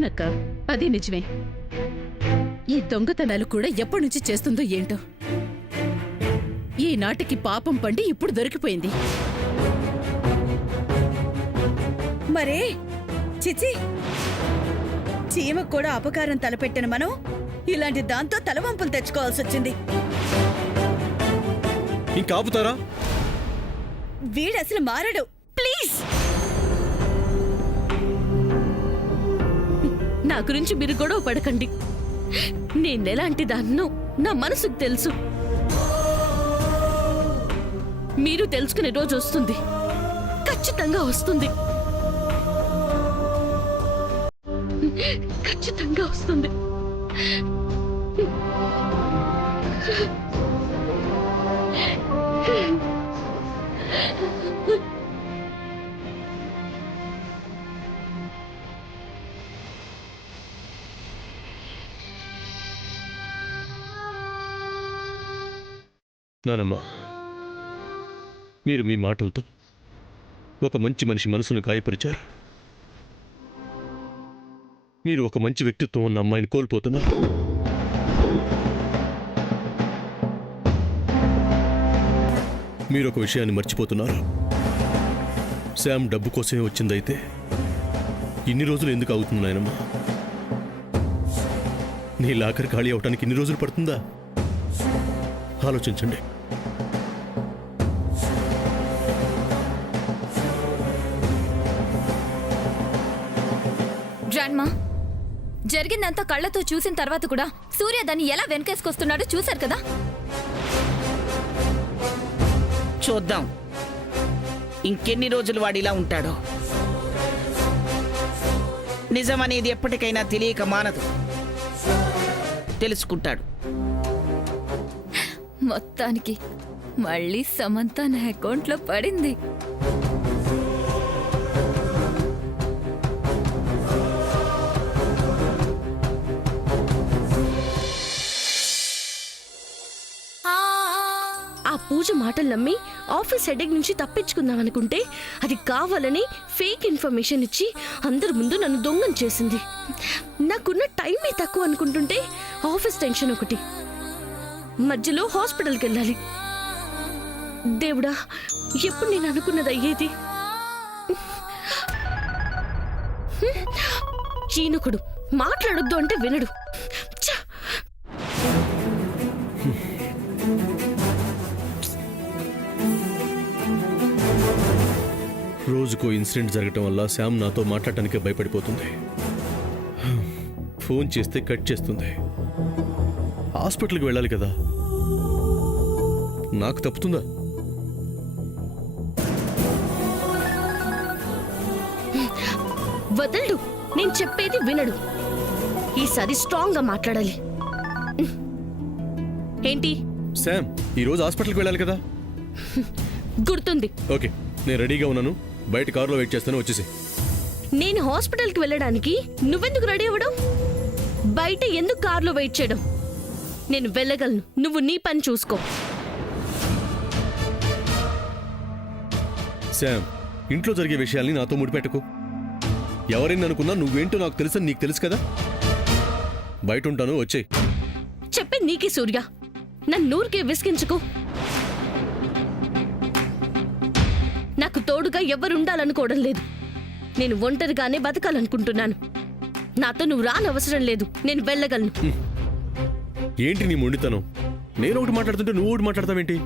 అవునక్క, అది నిజమే. ఈ దొంగతనాలు కూడా ఎప్పటి నుంచి చేస్తుందో ఏంటో. ఈ నాటికి పాపం పండి ఇప్పుడు దొరికిపోయింది. మరే చిచి, చీమకు కూడా అపకారం తలపెట్టిన మనం ఇలాంటి దాంతో తలవంపులు తెచ్చుకోవాల్సి వచ్చింది. ఇంకా ఆపుతారా? వీడసలు మారడు. ప్లీజ్, నా గురించి మీరు గొడవ పడకండి. నేనెలాంటి దాన్నో నా మనసుకు తెలుసు. మీరు తెలుసుకునే రోజు వస్తుంది, ఖచ్చితంగా వస్తుంది, ఖచ్చితంగా వస్తుంది. నానమ్మ, మీరు మీ మాటలతో ఒక మంచి మనిషి మనసును గాయపరిచారు. మీరు ఒక మంచి వ్యక్తిత్వం ఉన్న అమ్మాయిని కోల్పోతున్నారు. మీరు ఒక విషయాన్ని మర్చిపోతున్నారు. శామ్ డబ్బు కోసమే వచ్చిందైతే ఇన్ని రోజులు ఎందుకు అవుతుంది నాయనమ్మ? నీ లాకర్ ఖాళీ అవటానికి ఇన్ని రోజులు పడుతుందా? ఆలోచించండి. గ్రాండ్మా, జరిగిందంతా కళ్ళతో చూసిన తర్వాత కూడా సూర్య దాన్ని ఎలా వెనకేసుకొస్తున్నాడో చూశారు కదా. చూద్దాం ఇంకెన్ని రోజులు వాడిలా ఉంటాడో. నిజమనేది ఎప్పటికైనా తెలియక మానదు. తెలుసుకుంటాడు. మొత్తానికి మళ్ళీ సమంత నా అకౌంట్లో పడింది. ఆ పూజ మాటలు నమ్మి ఆఫీస్ హెడేక్ నుంచి తప్పించుకుందాం అనుకుంటే అది కావాలని ఫేక్ ఇన్ఫర్మేషన్ ఇచ్చి అందరి ముందు నన్ను దొంగం చేసింది. నాకున్న టైమే తక్కువ అనుకుంటుంటే ఆఫీస్ టెన్షన్ ఒకటి, మధ్యలో హాస్పిటల్కి వెళ్ళాలి. దేవుడా, ఎప్పుడు నేను అనుకున్నది అయ్యేది? చీనుకుడు మాట్లాడొద్దు అంటే వినడు. రోజుకో ఇన్సిడెంట్ జరగటం వల్ల శామ్ నాతో మాట్లాడటానికే భయపడిపోతుంది. ఫోన్ చేస్తే కట్ చేస్తుంది. హాస్పిటల్కి వెళ్ళాలి కదా, నాకు తప్పుతుందా? వదలడు, నేను చెప్పేది వినడు. ఈసారి స్ట్రాంగ్ గా మాట్లాడాలి. ఏంటి? శామ్ ఈరోజు హాస్పిటల్కి వెళ్ళాలి కదా? గుర్తుంది. ఓకే, నేను రెడీగా ఉన్నాను. బయట కారులో వెయిట్ చేస్తాను, వచ్చేసి. నేను హాస్పిటల్కి వెళ్ళడానికి నువ్వెందుకు రెడీ అవ్వడం? బయట ఎందుకు కారులో వెయిట్ చేయడం? నేను వెళ్ళగలను, నువ్వు నీ పని చూసుకో. శామ్, ఇంట్లో జరిగే విషయాల్ని నాతో ముడిపెట్టకు. ఎవరైనా అనుకున్నా నువ్వేంటో నాకు తెలుసని నీకు తెలుసు కదా. బయట ఉంటాను, వచ్చేయ్. చెప్పే నీకే సూర్య, నన్నూరికే విసిగించుకో. నాకు తోడుగా ఎవరుండాలనుకోవడం లేదు. నేను ఒంటరిగానే బతకాలనుకుంటున్నాను. నాతో నువ్వు రానవసరం లేదు, నేను వెళ్ళగలను. ఏంటి నీ మొండితనం? నేను ఒకటి మాట్లాడుతుంటే నువ్వు ఒకటి మాట్లాడతావేంటి?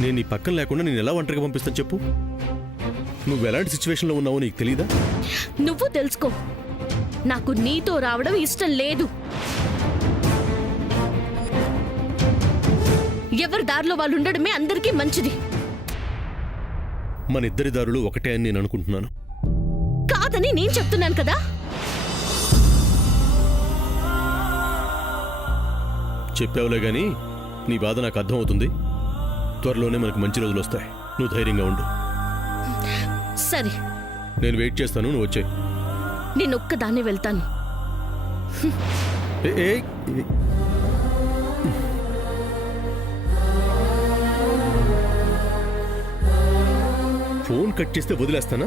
నేను నీ పక్కన లేకుండా నేను ఎలా ఒంటరిగా పంపిస్తాను చెప్పు? నువ్వు ఎలాంటి సిచ్యువేషన్లో ఉన్నావో నీకు తెలీదా? నువ్వు తెలుసుకో, నాకు నీతో రావడం ఇష్టం లేదు. ఎవరి దారిలో వాళ్ళు ఉండడమే అందరికీ మంచిది. మన ఇద్దరి దారులు ఒకటే అని నేను అనుకుంటున్నాను. కాదని నేను చెప్తున్నాను కదా. చెప్పావులే గాని నీ బాధ నాకు అర్థం అవుతుంది. త్వరలోనే మనకు మంచి రోజులు వస్తాయి. నువ్వు ధైర్యంగా ఉండు. సరే, నేను వెయిట్ చేస్తాను, నువ్వు వచ్చేయ్. నేను ఒక్కదాన్నే వెళ్తాను. ఫోన్ కట్ చేస్తే వదిలేస్తానా?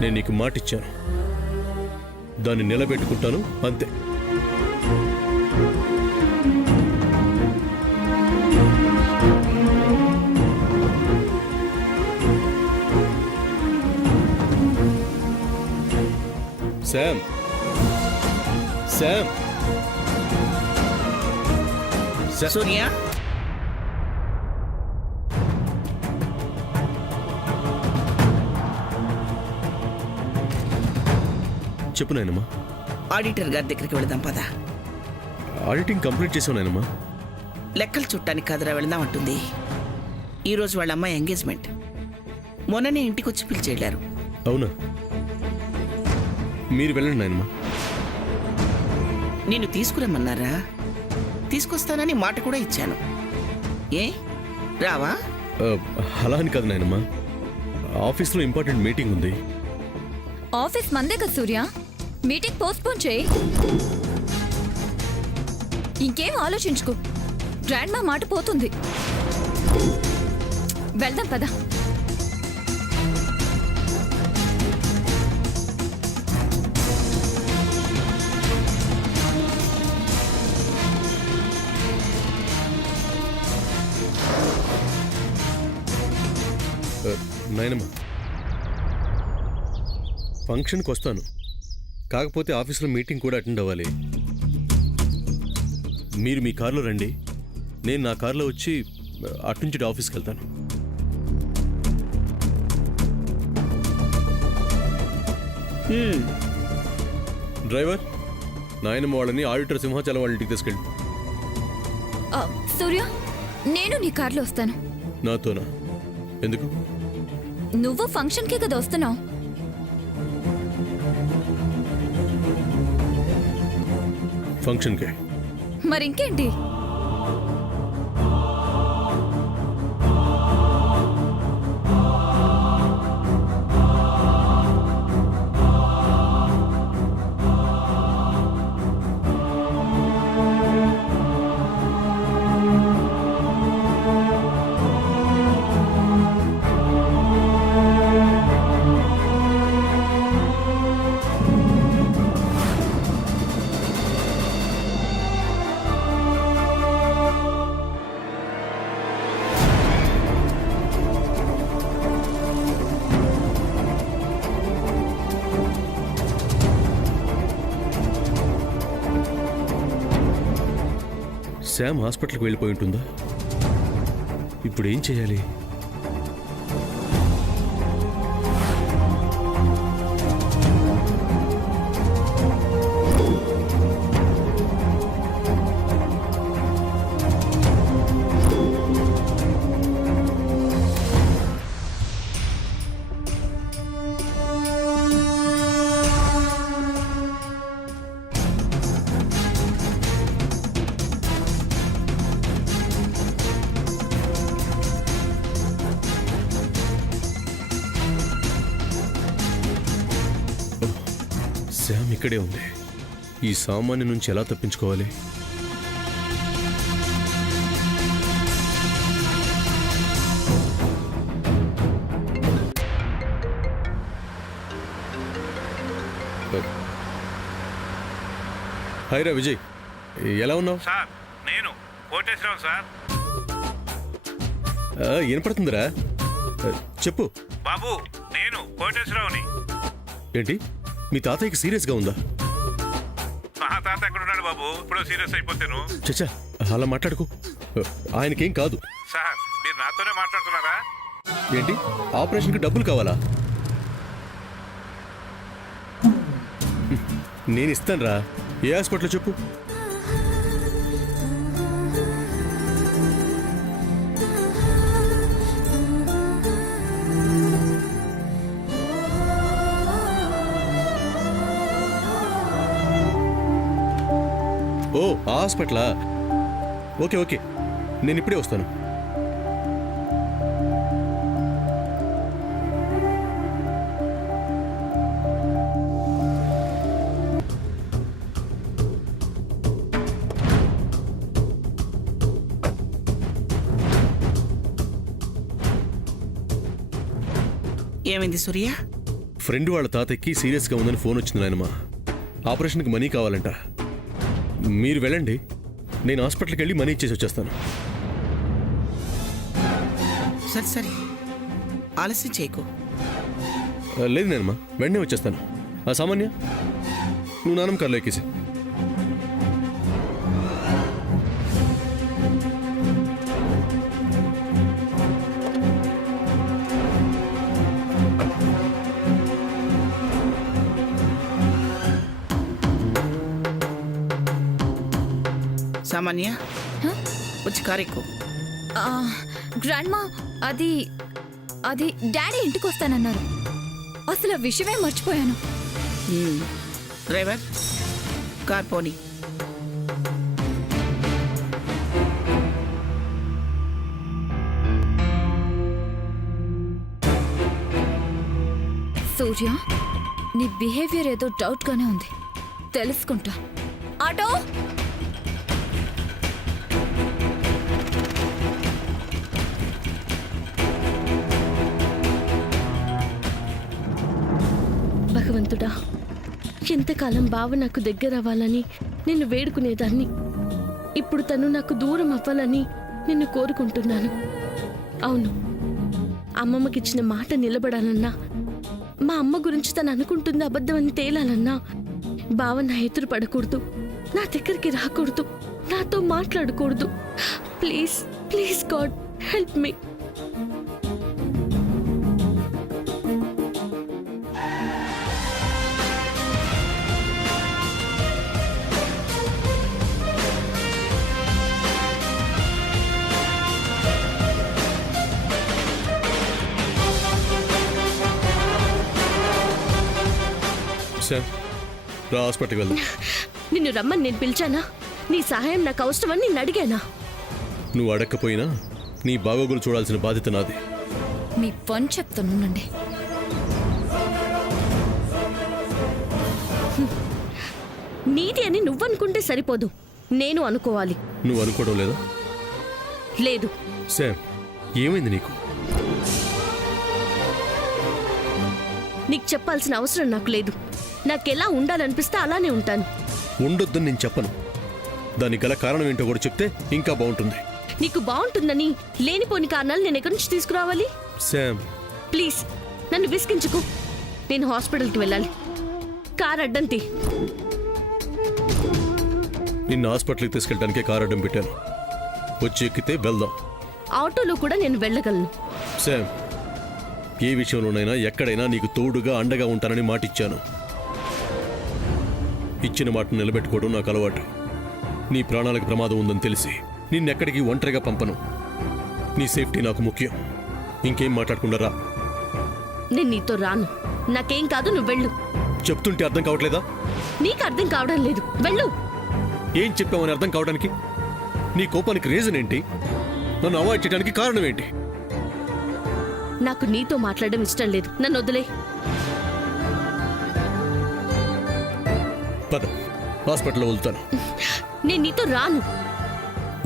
నేను నీకు మాట ఇచ్చాను, దాన్ని నిలబెట్టుకుంటాను అంతే. శామ్, శామ్, సూర్య, చెప్పు నాయనమ్మా. ఆడిటర్ గారి దగ్గరికి వెళదాం పదా. ఆడిటింగ్ కంప్లీట్ చేసావు నాయనమ్మా. లెక్కలు చుట్టానికి కదరా వెళదాం అంటుంది. ఈరోజు వాళ్ళ అమ్మాయి ఎంగేజ్మెంట్. మొన్ననే ఇంటికి వచ్చి పిలిచేళ్ళారు. అవునా? మీరు వెళ్ళండి నాయనమ్మా. నిన్ను తీసుకురమ్మన్నారా? తీసుకొస్తానని మాట కూడా ఇచ్చాను. ఏ రావా? అలా అని కాదు నాయనమ్మా, ఆఫీస్లో ఇంపార్టెంట్ మీటింగ్ ఉంది. ఆఫీస్ మందే కదా సూర్య, మీటింగ్ పోస్ట్పోన్ చేయి. ఇంకేం ఆలోచించుకో, గ్రాండ్ మా మాట పోతుంది. వెళ్దాం పదా. నాయనమ్మా, ఫంక్షన్కి వస్తాను, కాకపోతే ఆఫీస్లో మీటింగ్ కూడా అటెండ్ అవ్వాలి. మీరు మీ కారులో రండి, నేను నా కారులో వచ్చి అటునుంచి ఆఫీస్కి వెళ్తాను. డ్రైవర్, నాయనమ్మ వాళ్ళని ఆడిటర్ సింహాచలం వాళ్ళ ఇంటికి తీసుకెళ్ళి. సూర్య, నేను నీ కార్లో వస్తాను. నాతోనా? ఎందుకు? నువ్వు ఫంక్షన్కే కదా వస్తున్నావు. ఫంక్షన్కే? మరింకేంటి? శామ్ హాస్పిటల్కి వెళ్ళిపోయి ఉంటుందా? ఇప్పుడు ఏం చేయాలి? శామ్ ఇక్కడే ఉంది. ఈ సామాన్య నుంచి ఎలా తప్పించుకోవాలి? హాయ్ రా విజయ్, ఎలా ఉన్నావు? సార్, నేను కోటేశ్వరరావు సార్. వినపడుతుందిరా, చెప్పు. బాబు, నేను కోటేశ్వరరావుని. ఏంటి, మీ తాతయ్యకి సీరియస్గా ఉందా? మా తాత ఎక్కడున్నాడు బాబు? ఇప్పుడు సీరియస్ అయిపోతాను. చచ్చా, అలా మాట్లాడుకో, ఆయనకేం కాదు. సార్, మీరు నాతోనే మాట్లాడుతున్నారా? ఏంటి, ఆపరేషన్కి డబ్బులు కావాలా? నేను ఇస్తాను రా. ఏ హాస్పిటల్ చెప్పు. ఓ, ఆ హాస్పిటలా? ఓకే ఓకే, నేను ఇప్పుడే వస్తాను. ఏమైంది సూర్య? ఫ్రెండ్ వాళ్ళ తాతయ్యకి సీరియస్గా ఉందని ఫోన్ వచ్చింది నాయనమ్మా. ఆపరేషన్కి మనీ కావాలంట. మీరు వెళ్ళండి, నేను హాస్పిటల్కి వెళ్ళి మనీ ఇచ్చేసి వచ్చేస్తాను. సరే సరే, ఆలస్యం చేయకు. లేదు నాయనమ్మా, వెంటనే వచ్చేస్తాను. ఆ సామాన్య, నువ్వు నానమ్మ కార్లో ఎక్కేసి. సామాన్య, వచ్చి కారు ఎక్కు. గ్రాండ్ మా, అది అది డాడీ ఇంటికి వస్తానన్నారు. అసలు ఆ విషయమే మర్చిపోయాను. డ్రైవర్, కార్ పోనీ. సూర్య, నీ బిహేవియర్ ఏదో డౌట్ గానే ఉంది, తెలుసుకుంటా. ఆటో, భగవంతుడా, ఎంతకాలం బావ నాకు దగ్గర అవ్వాలని నిన్ను వేడుకునేదాన్ని. ఇప్పుడు తను నాకు దూరం అవ్వాలని నిన్ను కోరుకుంటున్నాను. అవును, అమ్మమ్మకిచ్చిన మాట నిలబడాలన్నా, మా అమ్మ గురించి తను అనుకుంటుంది అబద్ధం అని తేలాలన్నా, బావ నా ఎదురు పడకూడదు, నా దగ్గరికి రాకూడదు, నాతో మాట్లాడకూడదు. Please please God, help me. Sir, రా హాస్పిటల్కి వెళ్దాం. నిన్ను రమ్మని నేను పిలిచానా? నీ సహాయం నాకు అవసరమని నిన్ను అడిగానా? నువ్వు అడగకపోయినా నీ బాగోగులు చూడాల్సిన బాధ్యత నాది. మీ పని చెప్తానుండండి. నీది అని నువ్వనుకుంటే సరిపోదు, నేను అనుకోవాలి. నువ్వు అనుకోవడం లేదా? లేదు. శామ్, ఏమైంది నీకు? నీకు చెప్పాల్సిన అవసరం నాకు లేదు. నాకెలా ఉండాలనిపిస్తే అలానే ఉంటాను. ఉండొద్దని నేను చెప్పను. దానికి గల కారణం ఏంటో కూడా చెప్తే ఇంకా బాగుంటుంది. నీకు బాగుంటుందని లేనిపోని కారణాలు నేను ఎక్కడి నుంచి తీసుకురావాలి? శామ్, ప్లీజ్ నన్ను విసిగించుకు. నేను హాస్పిటల్కి వెళ్ళాలి. కార్ అడ్డం తీ. నిన్ను హాస్పిటల్కి తీసుకెళ్ళడానికే కారు అడ్డం పెట్టాను. వచ్చి ఎక్కితే వెళ్దాం. ఆటోలో కూడా నేను వెళ్ళగలను. శామ్, ఏ విషయంలోనైనా ఎక్కడైనా నీకు తోడుగా అండగా ఉంటానని మాటిచ్చాను. ఇచ్చిన మాటను నిలబెట్టుకోవడం నాకు అలవాటు. నీ ప్రాణాలకు ప్రమాదం ఉందని తెలిసి నిన్నెక్కడికి ఒంటరిగా పంపను. నీ సేఫ్టీ నాకు ముఖ్యం. ఇంకేం మాట్లాడకుండా రా. నేను నీతో రాను. నాకేం కాదు, నువ్వు వెళ్ళు. చెప్తుంటే అర్థం కావట్లేదా? నీకు అర్థం కావడం లేదు, వెళ్ళు. ఏం చెప్పామని అర్థం కావడానికి? నీ కోపానికి రీజన్ ఏంటి? నన్ను అవాయిడ్ చేయడానికి కారణం ఏంటి? నాకు నీతో మాట్లాడడం ఇష్టం లేదు. నన్ను వదిలే. పద, హాస్పిటల్లో వెళ్తాను. నేను నీతో రాను.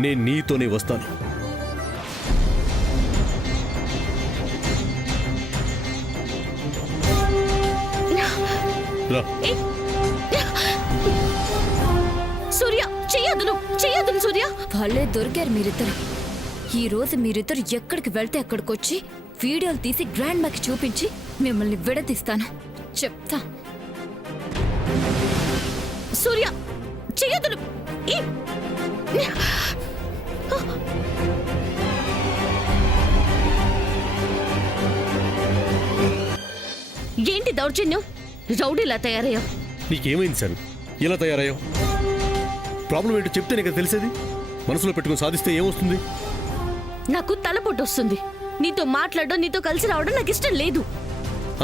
నేను నీతోనే వస్తాను. రా. ఏ! సూర్య, చెయ్యొద్దు, చెయ్యొద్దు సూర్య. వాళ్ళే దొరికారు మీరిద్దరు. ఈ రోజు మీరిద్దరు ఎక్కడికి వెళ్తే అక్కడికొచ్చి వీడియోలు తీసి గ్రాండ్ మాకి చూపించి మిమ్మల్ని విడదీస్తాను. చెప్తా. సూర్య, చెయ్యొద్దు. ఏంటి దౌర్జన్యం? రౌడీలా తయారయ్యావు. నీకేమైంది సార్? ఎలా తయారయ్యావు? ప్రాబ్లం ఏంటో చెప్తేనే కదా తెలిసేది. మనసులో పెట్టుకుని సాధిస్తే ఏమొస్తుంది? నాకు తలపోటు వస్తుంది. నీతో మాట్లాడడం, నీతో కలిసి రావడం నాకు ఇష్టం లేదు.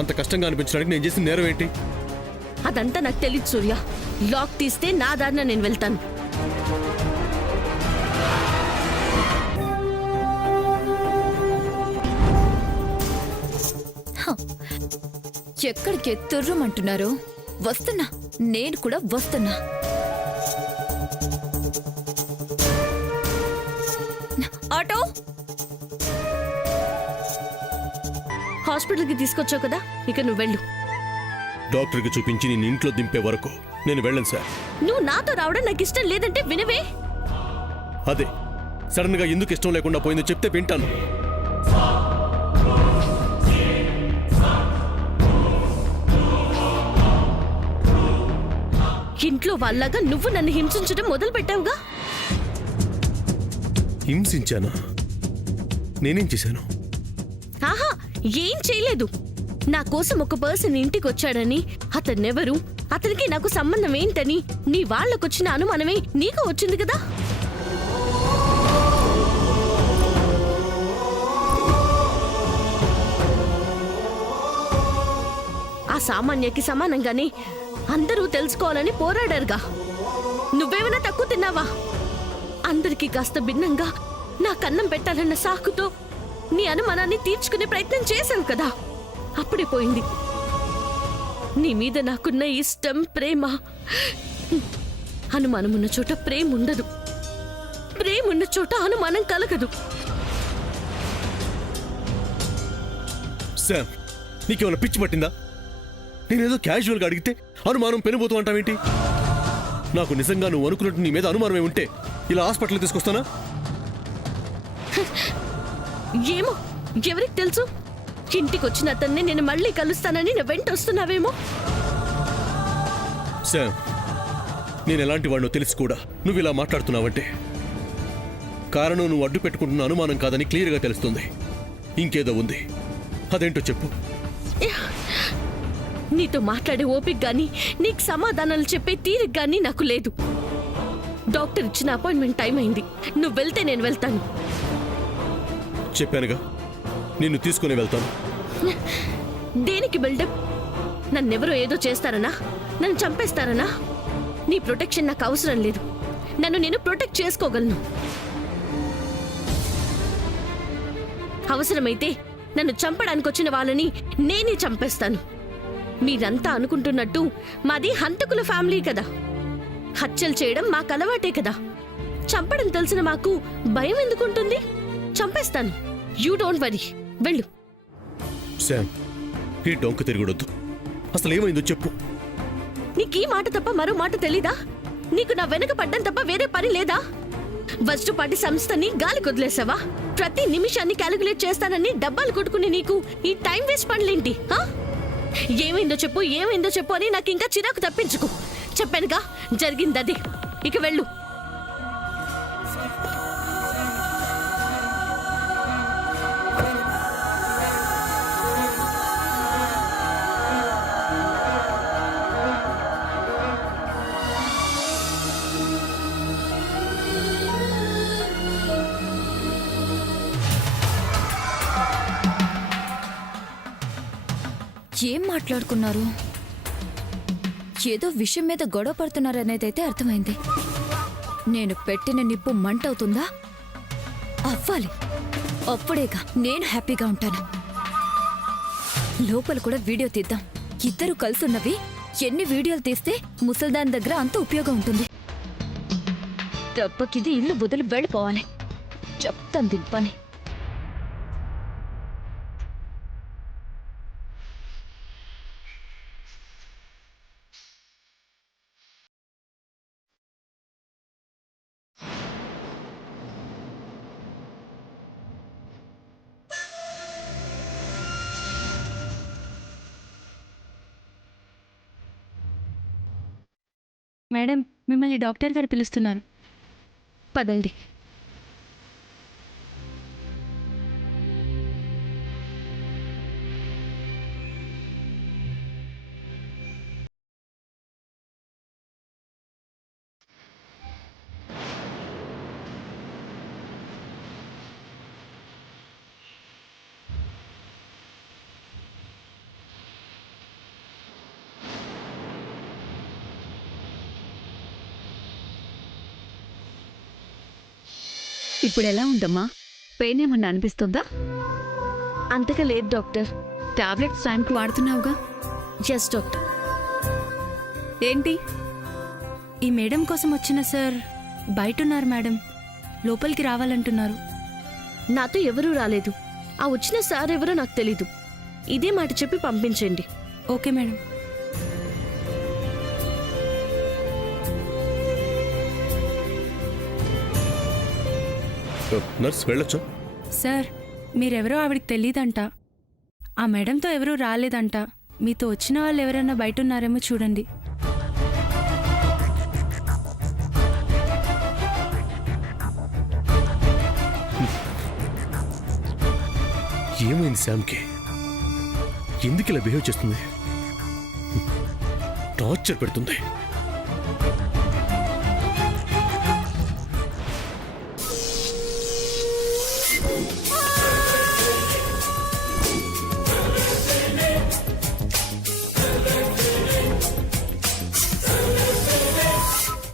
అంత కష్టంగా అనిపించడానికి నేను చేసిన నేరం ఏంటి? అదంతా నాకు తెలియదు సూర్య. లాక్ తీస్తే నా దారిన నేను వెళ్తాను. ఎక్కడికి తుర్రమంటున్నారు? వస్తున్నా, నేను కూడా వస్తున్నా. ఆటో, హాస్పిటల్కి తీసుకొచ్చావు కదా, ఇక నువ్వు వెళ్ళు. డాక్టర్కి చూపించి నేను ఇంట్లో దింపే వరకు నేను వెళ్ళను సార్. నువ్వు నాతో రావడం నాకు ఇష్టం లేదంటే వినవే. అదే సడన్ గా ఎందుకు ఇష్టం లేకుండా పోయిందో చెప్తే వింటాను. ఇంట్లో వాళ్ళగా నువ్వు నన్ను హింసించడం మొదలు పెట్టావుగా. హింసించానా? నేనేం చేశాను? ఆహా, ఏం చేయలేదు. నా కోసం ఒక పర్సన్ ఇంటికి వచ్చాడని, అతన్నెవరు, అతనికి నాకు సంబంధం ఏంటని నీ వాళ్ళకొచ్చిన అనుమానమే నీకు వచ్చింది కదా. ఆ సామాన్యకి సమానంగానే అందరూ తెలుసుకోవాలని పోరాడారుగా. నువ్వేమైనా తక్కువ తిన్నావా? అందరికీ కాస్త భిన్నంగా నా కన్నం పెట్టాలన్న సాకుతో నీ అనుమానాన్ని తీర్చుకునే ప్రయత్నం చేశావు కదా. అప్పుడే పోయింది నీ మీద నాకున్న ఇష్టం, ప్రేమ. అనుమానమున్న చోట ప్రేమ ఉండదు, ప్రేమ ఉన్న చోట అనుమానం కలగదు. శామ్, నీకేమైనా పిచ్చి పట్టిందా? నేనేదో క్యాజువల్గా అడిగితే అనుమానం పెనుబోతూ అంటావేంటి? నాకు నిజంగా నువ్వు అనుకున్నట్టు నీ మీద అనుమానమే ఉంటే ఇలా హాస్పిటల్ తీసుకొస్తానా? ఏమో, ఎవరికి తెలుసు? ఇంటికి వచ్చిన అతన్ని నేను మళ్ళీ కలుస్తానని నా వెంట వస్తున్నావేమో. శామ్, నేను ఎలాంటి వాడినో తెలిసి కూడా నువ్వు ఇలా మాట్లాడుతున్నావంటే కారణం నువ్వు అడ్డు పెట్టుకుంటున్న అనుమానం కాదని క్లియర్గా తెలుస్తుంది. ఇంకేదో ఉంది, అదేంటో చెప్పు. నీతో మాట్లాడే ఓపిక గాని, నీకు సమాధానాలు చెప్పే తీరిక గాని నాకు లేదు. డాక్టర్ ఇచ్చిన అపాయింట్మెంట్ టైం అయింది. నువ్వు వెళ్తే నేను వెళ్తాను. చెప్పానుగా, నిన్ను తీసుకుని వెళ్తాను. దేనికి బిల్డప్? నన్నెవరో ఏదో చేస్తారనా? నన్ను చంపేస్తారనా? నీ ప్రొటెక్షన్ నాకు అవసరం లేదు. నన్ను నేను ప్రొటెక్ట్ చేసుకోగలను. అవసరమైతే నన్ను చంపడానికి వచ్చిన వాళ్ళని నేనే చంపేస్తాను. మీరంతా అనుకుంటున్నట్టు మాది హంతకుల ఫ్యామిలీ కదా. హత్యలు చేయడం మాకు అలవాటే కదా. చంపడం తెలిసిన మాకు భయం ఎందుకుంటుంది? చంపేస్తాను. You don't worry. వెళ్ళు. శామ్, ఈ డొంక తిరుగుడొద్దు. అసలు ఏమైందో చెప్పు. నీకీ మాట తప్ప మరో మాట తెలీదా? నీకు నా వెనక పడ్డం తప్ప వేరే పని లేదా? వజ్రపాటి సంస్థని గాలి కొదిలేసావా? ప్రతి నిమిషాన్ని క్యాలిక్యులేట్ చేస్తానని డబ్బాలు కొట్టుకుని నీకు ఈ టైం వేస్ట్ పనులేంటి? ఏమైందో చెప్పు, ఏమైందో చెప్పు అని నాకు ఇంకా చిరాకు తప్పించుకు. చెప్పానుగా, జరిగిందది. ఇక వెళ్ళు. ఏం మాట్లాడుకున్నారు? ఏదో విషయం మీద గొడవ పడుతున్నారనేదైతే అర్థమైంది. నేను పెట్టిన నిప్పు మంట అవుతుందా? అవ్వాలి. అప్పుడేగా నేను హ్యాపీగా ఉంటాను. లోపల కూడా వీడియో తీద్దాం. ఇద్దరు కలిసున్నవి ఎన్ని వీడియోలు తీస్తే ముసల్దాన్ దగ్గర అంత ఉపయోగం ఉంటుంది. దెబ్బకిది ఇల్లు వదిలి వెళ్ళిపోవాలి. చెప్తాను దీని పని. మేడం, మిమ్మల్ని డాక్టర్ గారు పిలుస్తున్నారు. పదండి. ఇప్పుడు ఎలా ఉందమ్మా? పెయిన్ ఏమన్నా అనిపిస్తుందా? అంతగా లేదు డాక్టర్. టాబ్లెట్స్ టైంకి వాడుతున్నావుగా? Yes doctor. ఏంటి? ఈ మేడం కోసం వచ్చిన సార్ బయటున్నారు మేడం. లోపలికి రావాలంటున్నారు. నాతో ఎవరూ రాలేదు. ఆ వచ్చిన సార్ ఎవరో నాకు తెలీదు. ఇదే మాట చెప్పి పంపించండి. Okay madam. నర్స్ వెళ్ళొచ్చా? సార్ మీరెవరో ఆవిడకి తెలీదంట. ఆ మేడంతో ఎవరూ రాలేదంట. మీతో వచ్చిన వాళ్ళు ఎవరైనా బయట ఉన్నారేమో చూడండి. ఏమైంది శామ్కి? ఎందుకు ఇలా బిహేవ్ చేస్తుంది? టార్చర్ పెడుతుంది.